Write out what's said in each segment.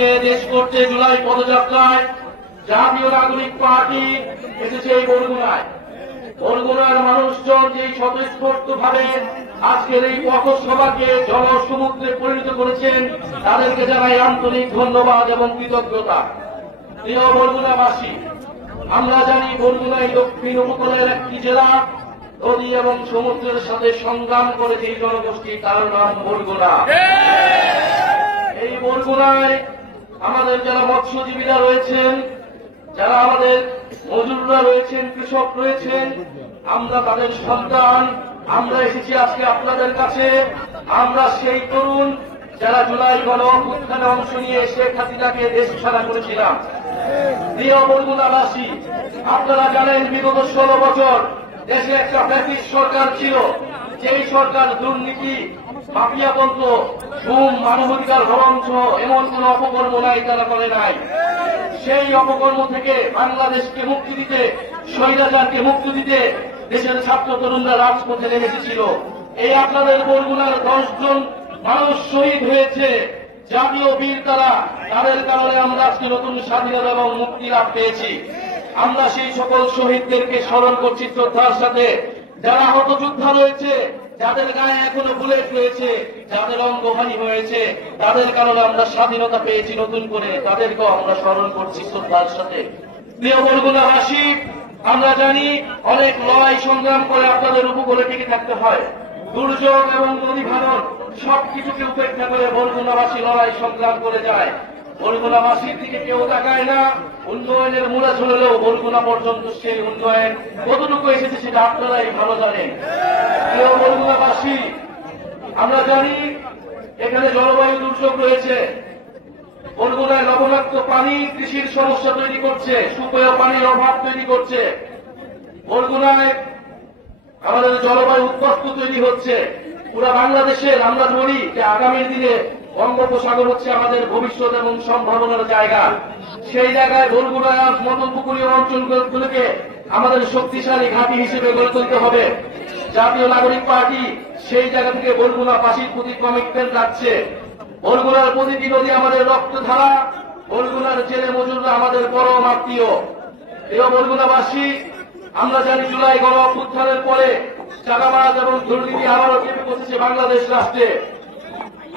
আজকে দেশ করছে জুলাই পদযাত্রায় জাতীয় নাগরিক পার্টি এসেছে এই বরগুনায়। বরগুনার মানুষজন যে স্বতঃস্ফূর্তভাবে আজকের এই পথসভাকে জনসমুদ্রে পরিণত করেছেন তাদেরকে জানাই আন্তরিক ধন্যবাদ এবং কৃতজ্ঞতা। প্রিয় বরগুনাবাসী, আমরা জানি বরগুনাই দক্ষিণ উপকূলের একটি জেলা। নদী এবং সমুদ্রের সাথে সংগ্রাম করে যে জনগোষ্ঠী তার নাম বরগুনা। এই বরগুনায় আমাদের যারা মৎস্যজীবীরা রয়েছেন, যারা আমাদের মজুররা রয়েছেন, কৃষক রয়েছেন, আমরা তাদের সন্তান। আমরা এসেছি আজকে আপনাদের কাছে। আমরা সেই তরুণ যারা জুলাই গণঅভ্যুত্থানে অংশ নিয়ে শেখ হাসিনাকে দেশ ছাড়া করেছিলাম। প্রিয় বরগুনাবাসী, আপনারা জানেন বিগত 16 বছর দেশে একটা ফ্যাসিস্ট সরকার ছিল। যেই সরকার দুর্নীতি, মাফিয়া বলত, গুম, মানবাধিকার হরণ সহ এমন কোন অপকর্ম নাই তারা করে নাই। সেই অপকর্ম থেকে বাংলাদেশকে মুক্তি দিতে, স্বৈরাচারকে মুক্তি দিতে দেশের ছাত্র তরুণরা রাজপথে নেমে এসেছিল। এই আপনাদের বরগুনার 10 জন মানুষ শহীদ হয়েছে, জাতীয় বীর তারা। তাদের কারণে আমরা আজকে নতুন স্বাধীনতা এবং মুক্তি লাভ পেয়েছি। আমরা সেই সকল শহীদদেরকে স্মরণ করছি শ্রদ্ধার সাথে। যারা আহত যোদ্ধা রয়েছে, যাদের গায়ে এখনো বুলেট রয়েছে, যাদের অঙ্গহানি হয়েছে, তাদের কারণে আমরা স্বাধীনতা পেয়েছি নতুন করে, তাদেরকেও আমরা স্মরণ করছি শ্রদ্ধার সাথে। প্রিয় বরগুনাবাসী, আমরা জানি অনেক লড়াই সংগ্রাম করে আপনাদের উপকূলে টিকে থাকতে হয়। দুর্যোগ এবং নদী ভাঙন সবকিছুকে উপেক্ষা করে বরগুনাবাসী লড়াই সংগ্রাম করে যায়। বরগুনাবাসীর দিকে কেউ তাকায় না। উন্নয়নের মূলা চলেও বরগুনা পর্যন্ত সেই উন্নয়ন কতটুকু এসেছে সেটা আপনারাই ভালো জানেন। প্রিয় বরগুনাবাসী, আমরা জানি এখানে জলবায়ু দুর্যোগ রয়েছে। বরগুনায় লবণাক্ত পানি কৃষির সমস্যা তৈরি করছে, সুপেয় পানির অভাব তৈরি করছে। বরগুনায় আমাদের জলবায়ু উত্তপ্ত তৈরি হচ্ছে। পুরা বাংলাদেশের আমরা বলি যে আগামী দিনে বঙ্গোপসাগর হচ্ছে আমাদের ভবিষ্যৎ এবং সম্ভাবনার জায়গা। সেই জায়গায় বরগুনায় মধ্যপুকুরীয় অঞ্চলগুলোকে আমাদের শক্তিশালী ঘাঁটি হিসেবে গড়ে তুলতে হবে। জাতীয় নাগরিক পার্টি সেই জায়গা থেকে বরগুনাবাসীর প্রতি কমিটমেন্ট রাখছে। বরগুনার প্রতিটি নদী আমাদের রক্তধারা। বরগুনার জেলে মজুররা আমাদের পরম আত্মীয়। প্রিয় বরগুনাবাসী, আমরা জানি জুলাই গণঅভ্যুত্থানের পরে চাঁদাবাজ এবং দুর্নীতি আবারও চেপে বসেছে বাংলাদেশ রাষ্ট্রে।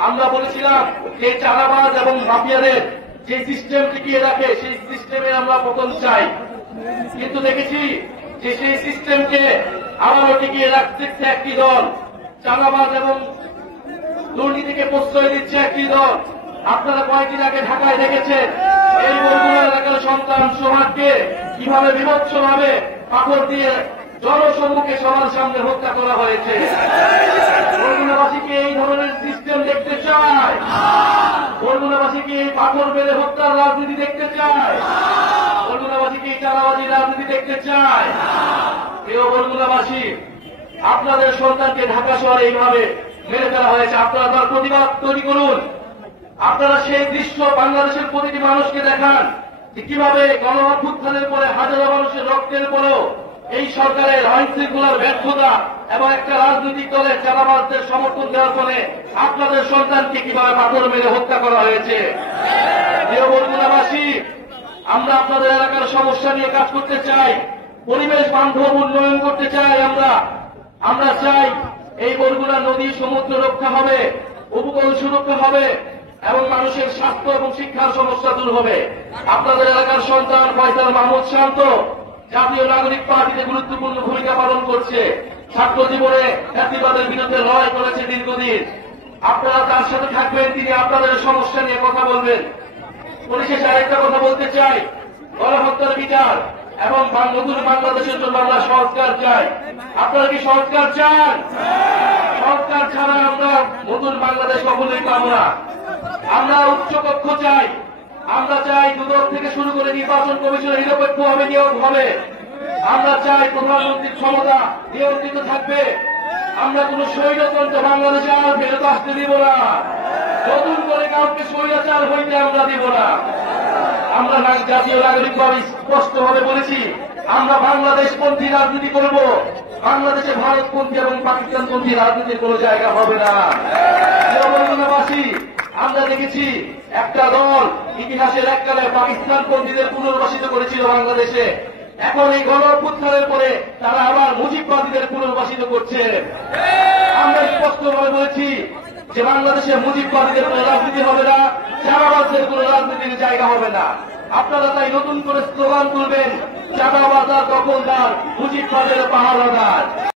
আমরা বলেছিলাম যে চাঁদাবাজ এবং মাফিয়াদের যে সিস্টেম টিকিয়ে রাখে সেই সিস্টেমে আমরা পতন চাই, কিন্তু দেখেছি যে সেই সিস্টেমকে আবারও টিকিয়ে রাখতে একটি দল, চাঁদাবাজ এবং দুর্নীতিকে প্রশ্রয় দিচ্ছে একটি দল। আপনারা কয়েকদিন আগে ঢাকায় দেখেছেন এই বরগুনা এলাকার সন্তান সোহাগকে কিভাবে বিভৎসভাবে পাথর দিয়ে জনসম্মুখে সবার সামনে হত্যা করা হয়েছে। বরগুনাবাসীকে এই ধরনের সিস্টেম দেখতে চায়? বরগুনাবাসীকে এই পাথর মেরে হত্যার রাজনীতি দেখতে চায়? বরগুনাবাসীকে এই চাঁদাবাজির রাজনীতি দেখতে চায়? প্রিয় বরগুনাবাসী, আপনাদের সন্তানকে ঢাকা শহরে এইভাবে মেরে ফেলা হয়েছে। আপনারা তার প্রতিবাদ তৈরি করুন। আপনারা সেই দৃশ্য বাংলাদেশের প্রতিটি মানুষকে দেখান যে কিভাবে গণঅভ্যুত্থানের পরে হাজারো মানুষের রক্তের পরেও এই সরকারের আইন শৃঙ্খলার ব্যর্থতা এবং একটা রাজনৈতিক দলের চাঁদাবাজদের সমর্থন দেওয়ার ফলে আপনাদের সন্তানকে কিভাবে পাথর মেরে হত্যা করা হয়েছে। প্রিয় বরগুনাবাসী, আমরা আপনাদের এলাকার সমস্যা নিয়ে কাজ করতে চাই, পরিবেশ বান্ধব উন্নয়ন করতে চাই। আমরা চাই এই বরগুনা নদী সমুদ্র রক্ষা হবে, উপকূল সুরক্ষা হবে এবং মানুষের স্বাস্থ্য এবং শিক্ষার সমস্যা দূর হবে। আপনাদের এলাকার সন্তান ফয়সাল মাহমুদ শান্ত জাতীয় নাগরিক পার্টিতে গুরুত্বপূর্ণ ভূমিকা পালন করছে। ছাত্র জীবনে জাতিবাদের বিরুদ্ধে লড়াই করেছে দীর্ঘদিন। আপনারা তার সাথে থাকবেন, তিনি আপনাদের সমস্যা নিয়ে কথা বলবেন। পরিশেষে আরেকটা কথা বলতে চাই, গণহত্যার বিচার এবং নতুন বাংলাদেশের জন্য আমরা সংস্কার চাই। আপনারা কি সংস্কার চান? সংস্কার ছাড়া আমরা নতুন বাংলাদেশ কখনোই পাবো না। আমরা উচ্চকক্ষ চাই। আমরা চাই দুদক থেকে শুরু করে নির্বাচন কমিশনের নিরপেক্ষভাবে নিয়োগ হবে। আমরা চাই প্রধানমন্ত্রীর ক্ষমতা নিয়ন্ত্রিত থাকবে। আমরা কোন স্বৈরতন্ত্র বাংলাদেশে আর ফেরত আসতে দিব না। নতুন করে কাউকে স্বৈরাচার হইতে আমরা দিব না। আমরা জাতীয় নাগরিকভাবে স্পষ্টভাবে বলেছি, আমরা বাংলাদেশপন্থী রাজনীতি করব। বাংলাদেশে ভারতপন্থী এবং পাকিস্তানপন্থী রাজনীতির কোন জায়গা হবে না। বরগুনাবাসী, আমরা দেখেছি একটা দল ইতিহাসের এককালে পাকিস্তান পন্থীদের পুনর্বাসিত করেছিল বাংলাদেশে। এখন এই গণ অভ্যুত্থানের পরে তারা আবার মুজিববাদীদের পুনর্বাসিত করছে। আমরা স্পষ্টভাবে বলেছি যে বাংলাদেশে মুজিববাদীদের কোন রাজনীতি হবে না, চাঁদাবাজদের কোন রাজনীতির জায়গা হবে না। আপনারা তাই নতুন করে স্লোগান তুলবেন, চাঁদাবাজার দখলদার, মুজিববাদের পাহারাদার।